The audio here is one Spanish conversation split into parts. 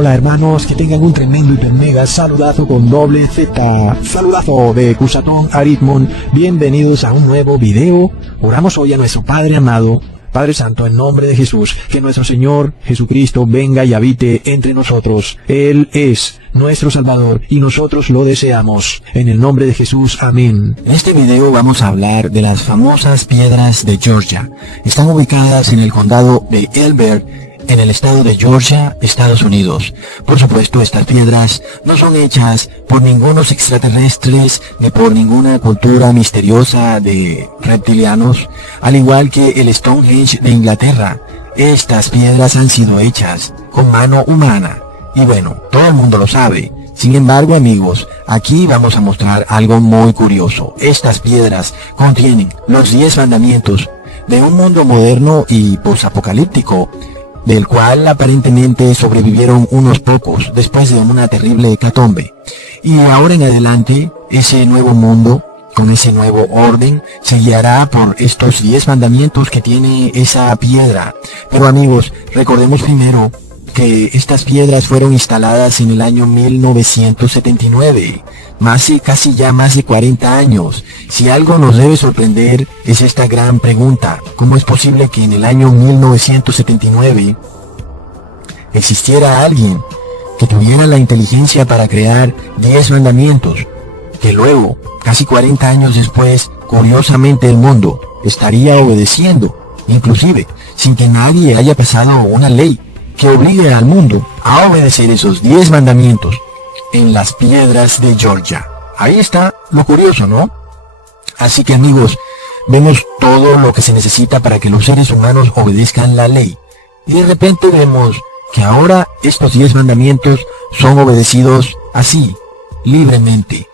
Hola hermanos, que tengan un tremendo hiper mega saludazo con doble Z, saludazo de Cusatón Aritmon, bienvenidos a un nuevo video. Oramos hoy a nuestro Padre amado, Padre Santo, en nombre de Jesús, que nuestro Señor Jesucristo venga y habite entre nosotros. Él es nuestro Salvador y nosotros lo deseamos. En el nombre de Jesús, amén. En este video vamos a hablar de las famosas piedras de Georgia. Están ubicadas en el condado de Elbert, en el estado de Georgia, Estados Unidos. Por supuesto, estas piedras no son hechas por ningunos extraterrestres ni por ninguna cultura misteriosa de reptilianos, al igual que el Stonehenge de Inglaterra. Estas piedras han sido hechas con mano humana. Y bueno, todo el mundo lo sabe. Sin embargo, amigos, aquí vamos a mostrar algo muy curioso. Estas piedras contienen los 10 mandamientos de un mundo moderno y posapocalíptico, del cual aparentemente sobrevivieron unos pocos después de una terrible hecatombe. Y ahora en adelante, ese nuevo mundo, con ese nuevo orden, se guiará por estos 10 mandamientos que tiene esa piedra. Pero amigos, recordemos primero que estas piedras fueron instaladas en el año 1979, casi ya más de 40 años. Si algo nos debe sorprender es esta gran pregunta: ¿cómo es posible que en el año 1979 existiera alguien que tuviera la inteligencia para crear 10 mandamientos, que luego, casi 40 años después, curiosamente el mundo estaría obedeciendo, inclusive sin que nadie haya pasado una ley que obligue al mundo a obedecer esos 10 mandamientos en las piedras de Georgia? Ahí está lo curioso, ¿no? Así que amigos, vemos todo lo que se necesita para que los seres humanos obedezcan la ley. Y de repente vemos que ahora estos 10 mandamientos son obedecidos así, libremente.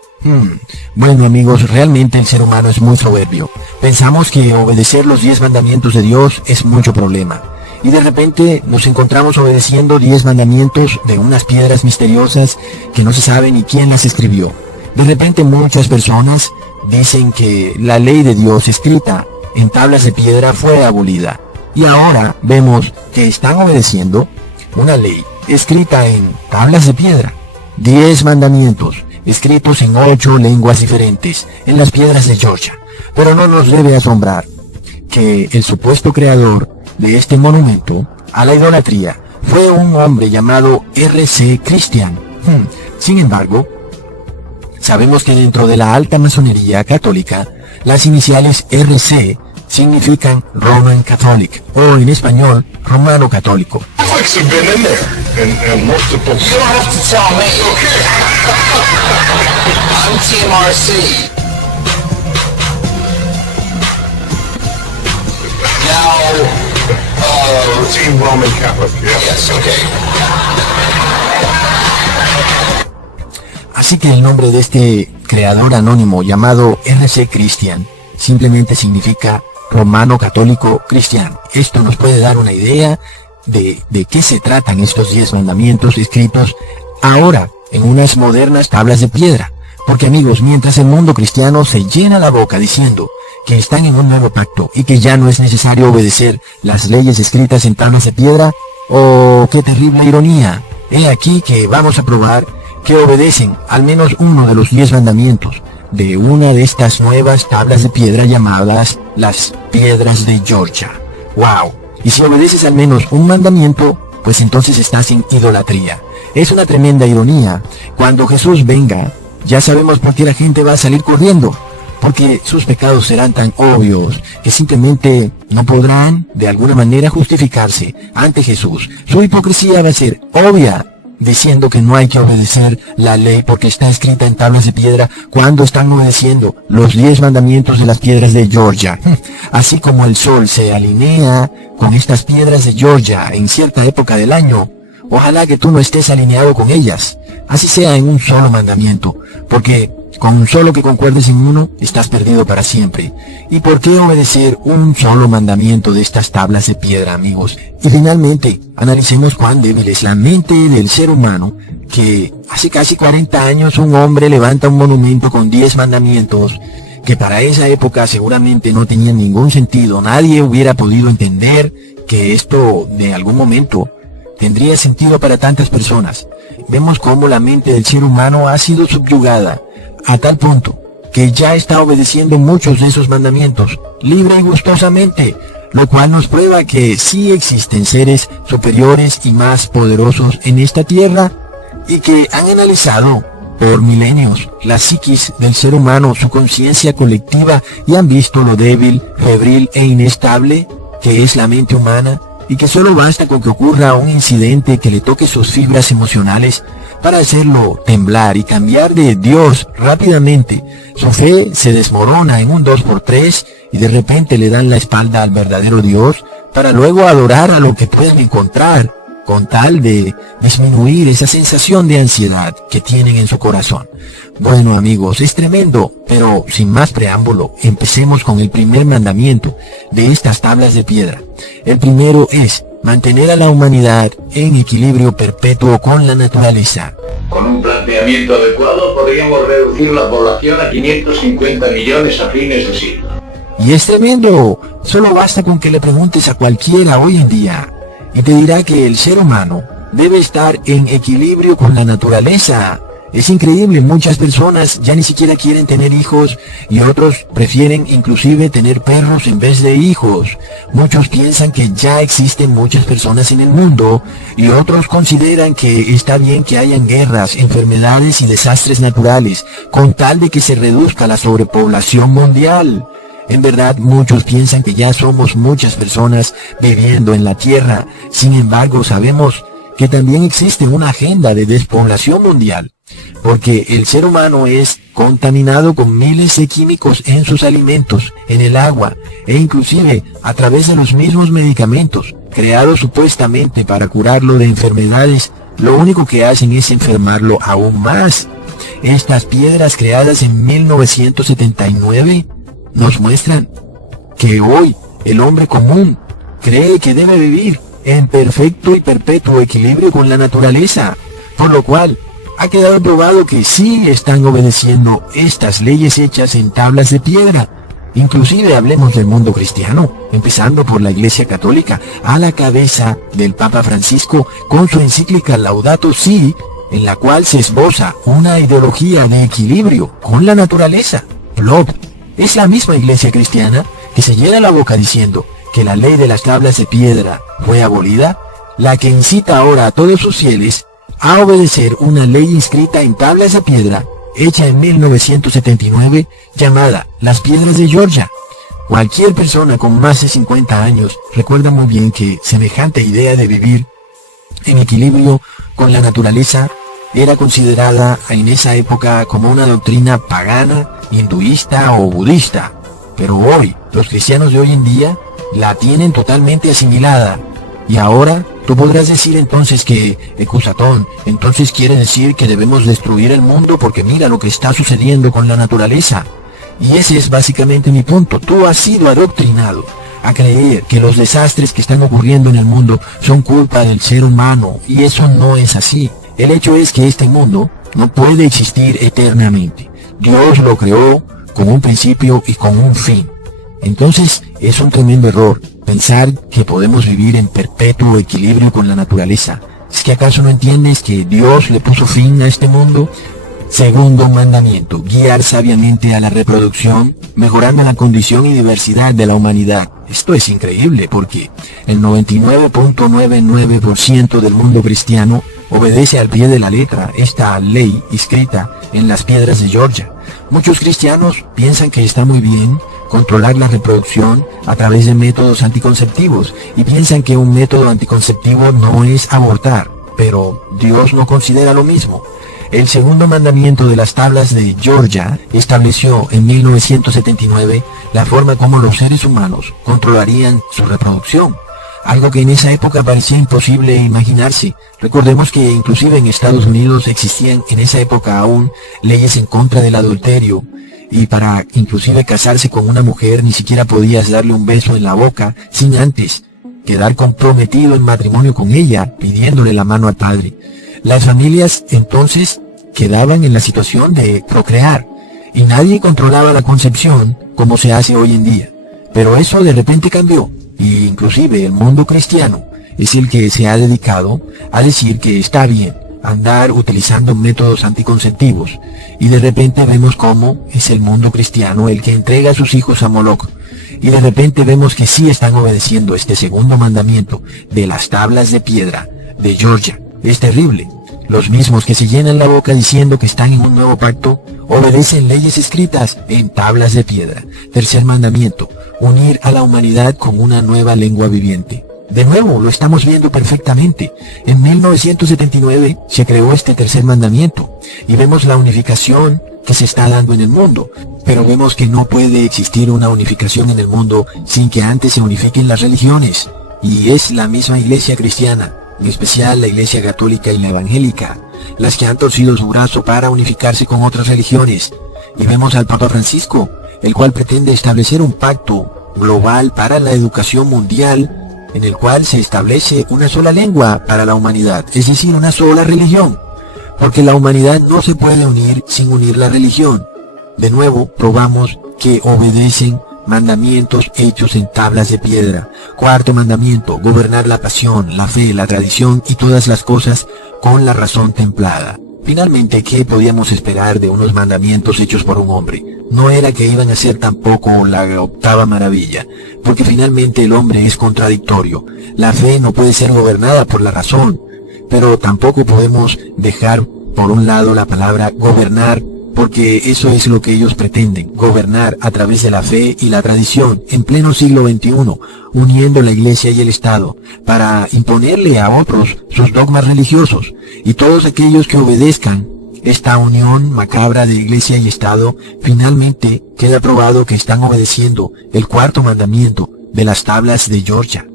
Bueno amigos, realmente el ser humano es muy soberbio. Pensamos que obedecer los 10 mandamientos de Dios es mucho problema. Y de repente nos encontramos obedeciendo 10 mandamientos de unas piedras misteriosas que no se sabe ni quién las escribió. De repente muchas personas dicen que la ley de Dios escrita en tablas de piedra fue abolida. Y ahora vemos que están obedeciendo una ley escrita en tablas de piedra. 10 mandamientos escritos en 8 lenguas diferentes en las piedras de Georgia. Pero no nos debe asombrar que el supuesto creador de este monumento a la idolatría fue un hombre llamado R.C. Christian. Sin embargo, sabemos que dentro de la alta masonería católica, las iniciales R.C. significan Roman Catholic, o en español, romano católico. Team Roman Catholic, yes, okay. Así que el nombre de este creador anónimo llamado R.C. Christian simplemente significa romano católico cristiano. Esto nos puede dar una idea de qué se tratan estos 10 mandamientos escritos ahora en unas modernas tablas de piedra. Porque amigos, mientras el mundo cristiano se llena la boca diciendo que están en un nuevo pacto y que ya no es necesario obedecer las leyes escritas en tablas de piedra, ¡oh, qué terrible ironía! He aquí que vamos a probar que obedecen al menos uno de los 10 mandamientos de una de estas nuevas tablas de piedra llamadas las piedras de Georgia. ¡Wow! Y si obedeces al menos un mandamiento, pues entonces estás en idolatría. Es una tremenda ironía. Cuando Jesús venga, ya sabemos por qué la gente va a salir corriendo. Porque sus pecados serán tan obvios que simplemente no podrán de alguna manera justificarse ante Jesús. Su hipocresía va a ser obvia, diciendo que no hay que obedecer la ley porque está escrita en tablas de piedra, cuando están obedeciendo los 10 mandamientos de las piedras de Georgia. Así como el sol se alinea con estas piedras de Georgia en cierta época del año, ojalá que tú no estés alineado con ellas. Así sea en un solo mandamiento, porque con un solo que concuerdes en uno, estás perdido para siempre. ¿Y por qué obedecer un solo mandamiento de estas tablas de piedra, amigos? Y finalmente, analicemos cuán débil es la mente del ser humano, que hace casi 40 años un hombre levanta un monumento con 10 mandamientos, que para esa época seguramente no tenían ningún sentido. Nadie hubiera podido entender que esto de algún momento tendría sentido para tantas personas. Vemos cómo la mente del ser humano ha sido subyugada a tal punto que ya está obedeciendo muchos de esos mandamientos, libre y gustosamente, lo cual nos prueba que sí existen seres superiores y más poderosos en esta tierra y que han analizado por milenios la psiquis del ser humano, su conciencia colectiva, y han visto lo débil, febril e inestable que es la mente humana, y que solo basta con que ocurra un incidente que le toque sus fibras emocionales para hacerlo temblar y cambiar de Dios rápidamente. Su fe se desmorona en un 2x3 y de repente le dan la espalda al verdadero Dios para luego adorar a lo que puedan encontrar, con tal de disminuir esa sensación de ansiedad que tienen en su corazón. Bueno, amigos, es tremendo, pero sin más preámbulo, empecemos con el primer mandamiento de estas tablas de piedra. El primero es mantener a la humanidad en equilibrio perpetuo con la naturaleza. Con un planteamiento adecuado podríamos reducir la población a 550 millones a fines de siglo. Y es tremendo, solo basta con que le preguntes a cualquiera hoy en día y te dirá que el ser humano debe estar en equilibrio con la naturaleza. Es increíble, muchas personas ya ni siquiera quieren tener hijos y otros prefieren inclusive tener perros en vez de hijos. Muchos piensan que ya existen muchas personas en el mundo y otros consideran que está bien que hayan guerras, enfermedades y desastres naturales con tal de que se reduzca la sobrepoblación mundial. En verdad, muchos piensan que ya somos muchas personas viviendo en la Tierra. Sin embargo, sabemos que también existe una agenda de despoblación mundial, porque el ser humano es contaminado con miles de químicos en sus alimentos, en el agua, e inclusive a través de los mismos medicamentos, creados supuestamente para curarlo de enfermedades. Lo único que hacen es enfermarlo aún más. Estas piedras creadas en 1979 nos muestran que hoy el hombre común cree que debe vivir en perfecto y perpetuo equilibrio con la naturaleza, por lo cual ha quedado probado que sí están obedeciendo estas leyes hechas en tablas de piedra. Inclusive hablemos del mundo cristiano, empezando por la Iglesia Católica, a la cabeza del Papa Francisco con su encíclica Laudato Si, en la cual se esboza una ideología de equilibrio con la naturaleza. Plop. Es la misma Iglesia cristiana que se llena la boca diciendo que la ley de las tablas de piedra fue abolida, la que incita ahora a todos sus fieles a obedecer una ley inscrita en tablas de piedra hecha en 1979 llamada Las Piedras de Georgia. Cualquier persona con más de 50 años recuerda muy bien que semejante idea de vivir en equilibrio con la naturaleza era considerada en esa época como una doctrina pagana, hinduista o budista, pero hoy, los cristianos de hoy en día la tienen totalmente asimilada. Y ahora, tú podrás decir entonces que, Ecusatón, entonces quiere decir que debemos destruir el mundo porque mira lo que está sucediendo con la naturaleza. Y ese es básicamente mi punto. Tú has sido adoctrinado a creer que los desastres que están ocurriendo en el mundo son culpa del ser humano, y eso no es así. El hecho es que este mundo no puede existir eternamente. Dios lo creó con un principio y con un fin. Entonces es un tremendo error pensar que podemos vivir en perpetuo equilibrio con la naturaleza. ¿Es que acaso no entiendes que Dios le puso fin a este mundo? Segundo mandamiento, guiar sabiamente a la reproducción, mejorando la condición y diversidad de la humanidad. Esto es increíble porque el 99.99% del mundo cristiano obedece al pie de la letra esta ley escrita en las piedras de Georgia. Muchos cristianos piensan que está muy bien controlar la reproducción a través de métodos anticonceptivos y piensan que un método anticonceptivo no es abortar, pero Dios no considera lo mismo. El segundo mandamiento de las tablas de Georgia estableció en 1979 la forma como los seres humanos controlarían su reproducción, algo que en esa época parecía imposible imaginarse. Recordemos que inclusive en Estados Unidos existían en esa época aún leyes en contra del adulterio, y para inclusive casarse con una mujer ni siquiera podías darle un beso en la boca sin antes quedar comprometido en matrimonio con ella, pidiéndole la mano al padre. Las familias entonces quedaban en la situación de procrear y nadie controlaba la concepción como se hace hoy en día. Pero eso de repente cambió, y inclusive el mundo cristiano es el que se ha dedicado a decir que está bien andar utilizando métodos anticonceptivos, y de repente vemos cómo es el mundo cristiano el que entrega a sus hijos a Moloch, y de repente vemos que sí están obedeciendo este segundo mandamiento de las tablas de piedra de Georgia. Es terrible. Los mismos que se llenan la boca diciendo que están en un nuevo pacto, obedecen leyes escritas en tablas de piedra. Tercer mandamiento, unir a la humanidad con una nueva lengua viviente. De nuevo, lo estamos viendo perfectamente. En 1979 se creó este tercer mandamiento, y vemos la unificación que se está dando en el mundo. Pero vemos que no puede existir una unificación en el mundo sin que antes se unifiquen las religiones. Y es la misma iglesia cristiana, en especial la iglesia católica y la evangélica, las que han torcido su brazo para unificarse con otras religiones. Y vemos al Papa Francisco, el cual pretende establecer un pacto global para la educación mundial, en el cual se establece una sola lengua para la humanidad, es decir, una sola religión, porque la humanidad no se puede unir sin unir la religión. De nuevo, probamos que obedecen mandamientos hechos en tablas de piedra. Cuarto mandamiento, gobernar la pasión, la fe, la tradición y todas las cosas con la razón templada. Finalmente, ¿qué podíamos esperar de unos mandamientos hechos por un hombre? No era que iban a ser tampoco la octava maravilla, porque finalmente el hombre es contradictorio. La fe no puede ser gobernada por la razón, pero tampoco podemos dejar por un lado la palabra gobernar, porque eso es lo que ellos pretenden, gobernar a través de la fe y la tradición, en pleno siglo XXI, uniendo la iglesia y el Estado, para imponerle a otros sus dogmas religiosos, y todos aquellos que obedezcan esta unión macabra de iglesia y Estado, finalmente queda probado que están obedeciendo el cuarto mandamiento de las tablas de Georgia.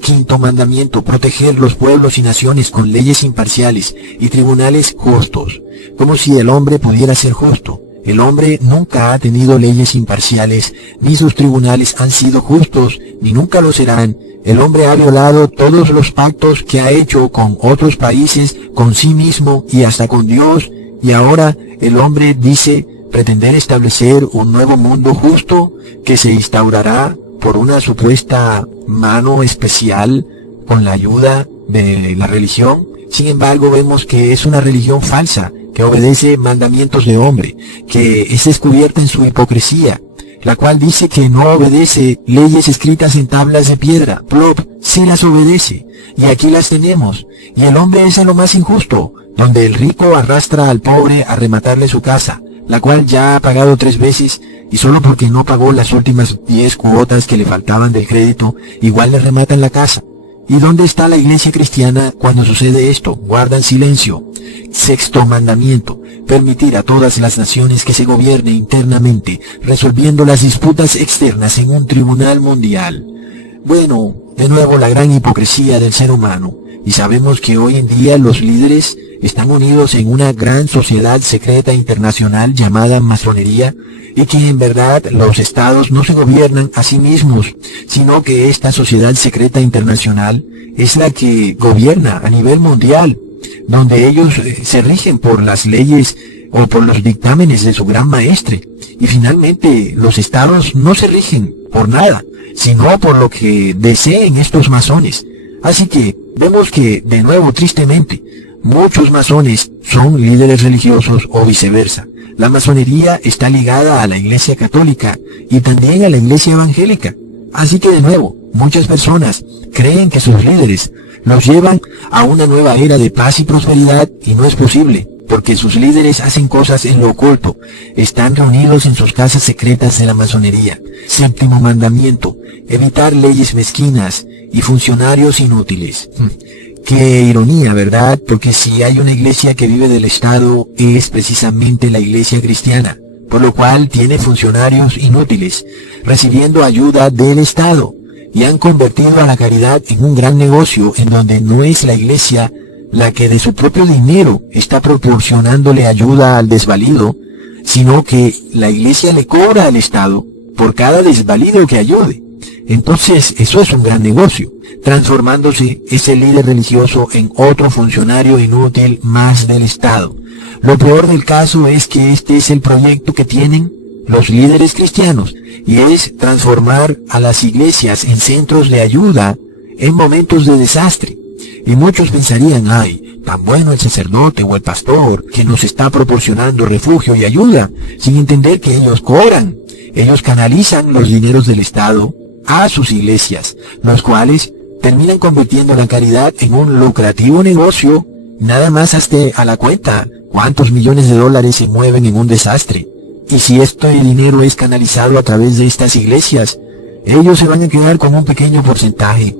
Quinto mandamiento, proteger los pueblos y naciones con leyes imparciales y tribunales justos. Como si el hombre pudiera ser justo. El hombre nunca ha tenido leyes imparciales, ni sus tribunales han sido justos, ni nunca lo serán. El hombre ha violado todos los pactos que ha hecho con otros países, con sí mismo y hasta con Dios, y ahora el hombre dice pretender establecer un nuevo mundo justo que se instaurará por una supuesta mano especial con la ayuda de la religión. Sin embargo, vemos que es una religión falsa, que obedece mandamientos de hombre, que es descubierta en su hipocresía, la cual dice que no obedece leyes escritas en tablas de piedra. Plop, sí las obedece, y aquí las tenemos, y el hombre es a lo más injusto, donde el rico arrastra al pobre a rematarle su casa, la cual ya ha pagado 3 veces, y solo porque no pagó las últimas 10 cuotas que le faltaban del crédito, igual le rematan la casa. ¿Y dónde está la iglesia cristiana cuando sucede esto? Guardan silencio. Sexto mandamiento, permitir a todas las naciones que se gobiernen internamente, resolviendo las disputas externas en un tribunal mundial. Bueno, de nuevo la gran hipocresía del ser humano, y sabemos que hoy en día los líderes están unidos en una gran sociedad secreta internacional llamada masonería, y que en verdad los estados no se gobiernan a sí mismos, sino que esta sociedad secreta internacional es la que gobierna a nivel mundial, donde ellos se rigen por las leyes o por los dictámenes de su gran maestre. Y finalmente los estados no se rigen por nada, sino por lo que deseen estos masones. Así que vemos que, de nuevo, tristemente, muchos masones son líderes religiosos o viceversa. La masonería está ligada a la iglesia católica y también a la iglesia evangélica. Así que de nuevo, muchas personas creen que sus líderes los llevan a una nueva era de paz y prosperidad, y no es posible, porque sus líderes hacen cosas en lo oculto, están reunidos en sus casas secretas de la masonería. Séptimo mandamiento, evitar leyes mezquinas y funcionarios inútiles. Qué ironía, ¿verdad? Porque si hay una iglesia que vive del Estado, es precisamente la iglesia cristiana, por lo cual tiene funcionarios inútiles, recibiendo ayuda del Estado, y han convertido a la caridad en un gran negocio en donde no es la iglesia la que de su propio dinero está proporcionándole ayuda al desvalido, sino que la iglesia le cobra al Estado por cada desvalido que ayude. Entonces, eso es un gran negocio, transformándose ese líder religioso en otro funcionario inútil más del Estado. Lo peor del caso es que este es el proyecto que tienen los líderes cristianos, y es transformar a las iglesias en centros de ayuda en momentos de desastre. Y muchos pensarían, ay, tan bueno el sacerdote o el pastor que nos está proporcionando refugio y ayuda, sin entender que ellos cobran. Ellos canalizan los dineros del Estado a sus iglesias, los cuales terminan convirtiendo la caridad en un lucrativo negocio. Nada más hasta a la cuenta cuántos millones de dólares se mueven en un desastre. Y si este dinero es canalizado a través de estas iglesias, ellos se van a quedar con un pequeño porcentaje.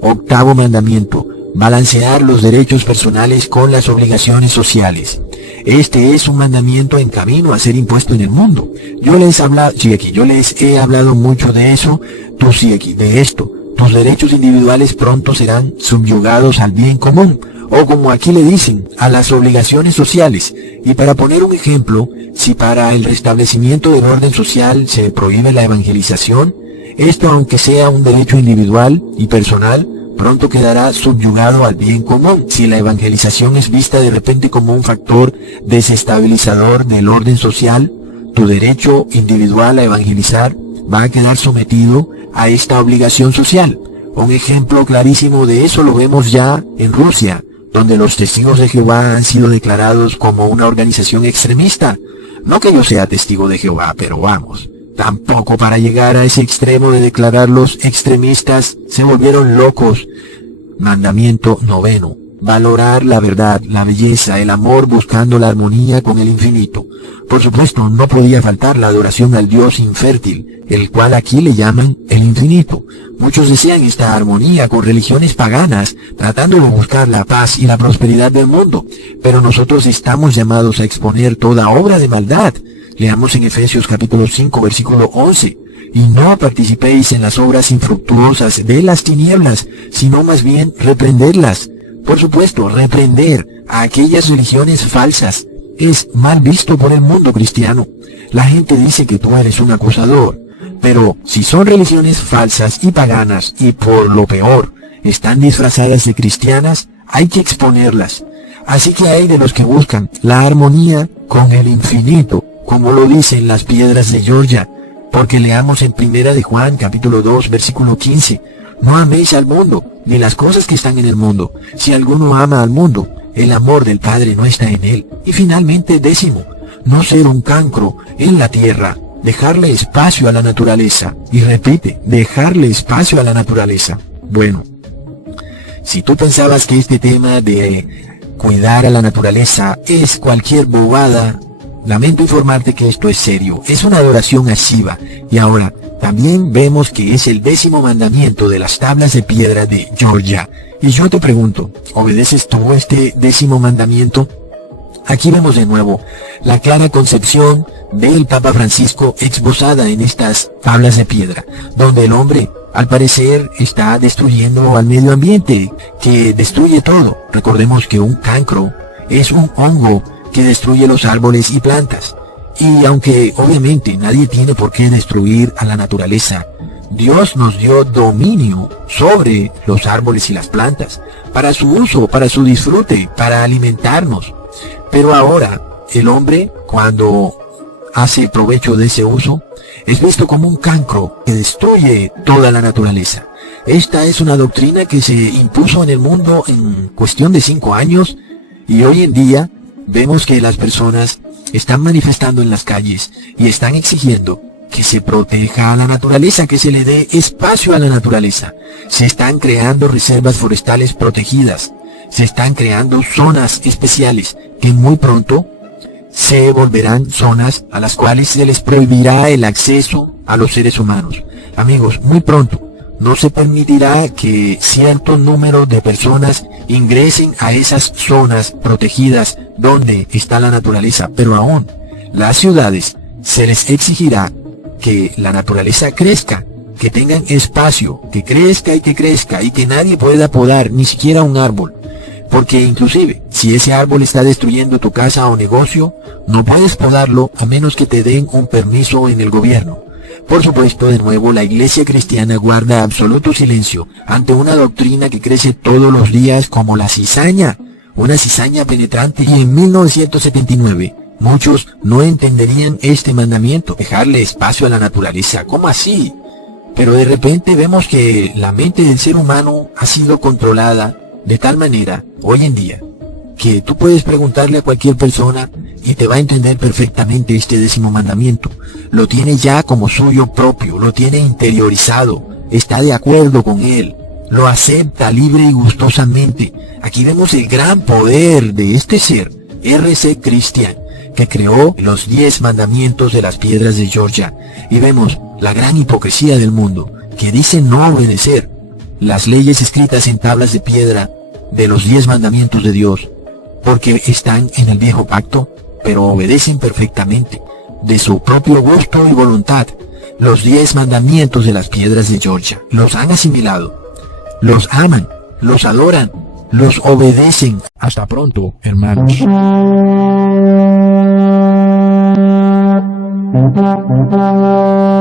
Octavo mandamiento: balancear los derechos personales con las obligaciones sociales. Este es un mandamiento en camino a ser impuesto en el mundo. Yo les he hablado mucho de eso. Tú sí aquí, de esto. Tus derechos individuales pronto serán subyugados al bien común, o como aquí le dicen, a las obligaciones sociales. Y para poner un ejemplo, si para el restablecimiento del orden social se prohíbe la evangelización, esto, aunque sea un derecho individual y personal, pronto quedará subyugado al bien común. Si la evangelización es vista de repente como un factor desestabilizador del orden social, tu derecho individual a evangelizar va a quedar sometido a esta obligación social. Un ejemplo clarísimo de eso lo vemos ya en Rusia, donde los testigos de Jehová han sido declarados como una organización extremista. No que yo sea testigo de Jehová, pero vamos, tampoco para llegar a ese extremo de declararlos extremistas se volvieron locos. Mandamiento noveno: valorar la verdad, la belleza, el amor, buscando la armonía con el infinito. Por supuesto, no podía faltar la adoración al Dios infértil, el cual aquí le llaman el infinito. Muchos desean esta armonía con religiones paganas, tratando de buscar la paz y la prosperidad del mundo. Pero nosotros estamos llamados a exponer toda obra de maldad. Leamos en Efesios capítulo 5, versículo 11. Y no participéis en las obras infructuosas de las tinieblas, sino más bien reprenderlas. Por supuesto, reprender a aquellas religiones falsas es mal visto por el mundo cristiano. La gente dice que tú eres un acusador, pero si son religiones falsas y paganas y por lo peor están disfrazadas de cristianas, hay que exponerlas. Así que hay de los que buscan la armonía con el infinito, como lo dicen las piedras de Georgia, porque leamos en Primera de Juan capítulo 2 versículo 15. No améis al mundo, ni las cosas que están en el mundo. Si alguno ama al mundo, el amor del Padre no está en él. Y finalmente, décimo: no ser un cancro en la tierra, dejarle espacio a la naturaleza. Y repite, dejarle espacio a la naturaleza. Bueno, si tú pensabas que este tema de cuidar a la naturaleza es cualquier bobada, lamento informarte que esto es serio. Es una adoración a Shiva. Y ahora, también vemos que es el 10º mandamiento de las tablas de piedra de Georgia. Y yo te pregunto, ¿obedeces tú este 10º mandamiento? Aquí vemos de nuevo la clara concepción del Papa Francisco esbozada en estas tablas de piedra, donde el hombre, al parecer, está destruyendo al medio ambiente, que destruye todo. Recordemos que un cancro es un hongo que destruye los árboles y plantas. Y aunque obviamente nadie tiene por qué destruir a la naturaleza, Dios nos dio dominio sobre los árboles y las plantas, para su uso, para su disfrute, para alimentarnos. Pero ahora, el hombre, cuando hace provecho de ese uso, es visto como un cancro que destruye toda la naturaleza. Esta es una doctrina que se impuso en el mundo en cuestión de 5 años, y hoy en día vemos que las personas están manifestando en las calles y están exigiendo que se proteja a la naturaleza, que se le dé espacio a la naturaleza. Se están creando reservas forestales protegidas, se están creando zonas especiales que muy pronto se volverán zonas a las cuales se les prohibirá el acceso a los seres humanos. Amigos, muy pronto no se permitirá que cierto número de personas ingresen a esas zonas protegidas donde está la naturaleza, pero aún las ciudades se les exigirá que la naturaleza crezca, que tengan espacio, que crezca y que nadie pueda podar ni siquiera un árbol. Porque inclusive, si ese árbol está destruyendo tu casa o negocio, no puedes podarlo a menos que te den un permiso en el gobierno. Por supuesto, de nuevo, la iglesia cristiana guarda absoluto silencio ante una doctrina que crece todos los días como la cizaña, una cizaña penetrante. Y en 1979, muchos no entenderían este mandamiento, dejarle espacio a la naturaleza. ¿Cómo así? Pero de repente vemos que la mente del ser humano ha sido controlada de tal manera, hoy en día, que tú puedes preguntarle a cualquier persona y te va a entender perfectamente este 10º mandamiento. Lo tiene ya como suyo propio, lo tiene interiorizado, está de acuerdo con él, lo acepta libre y gustosamente. Aquí vemos el gran poder de este ser, R.C. Christian, que creó los 10 mandamientos de las piedras de Georgia. Y vemos la gran hipocresía del mundo, que dice no obedecer las leyes escritas en tablas de piedra de los 10 mandamientos de Dios, porque están en el viejo pacto, pero obedecen perfectamente, de su propio gusto y voluntad, los 10 mandamientos de las piedras de Georgia. Los han asimilado, los aman, los adoran, los obedecen. Hasta pronto, hermanos. Thank you.